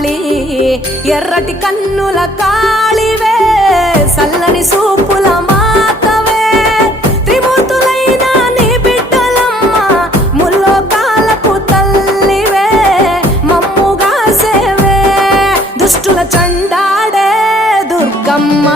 కాళీ ఎర్రటి కన్నుల కాళివే సల్లని సూపుల మాతవే త్రిమూర్తులైన నీ బిడ్డలమ్మ ముల్లోకాలకు తల్లివే మమ్ముగా సేవే దుష్టుల చండాడే దుర్గమ్మ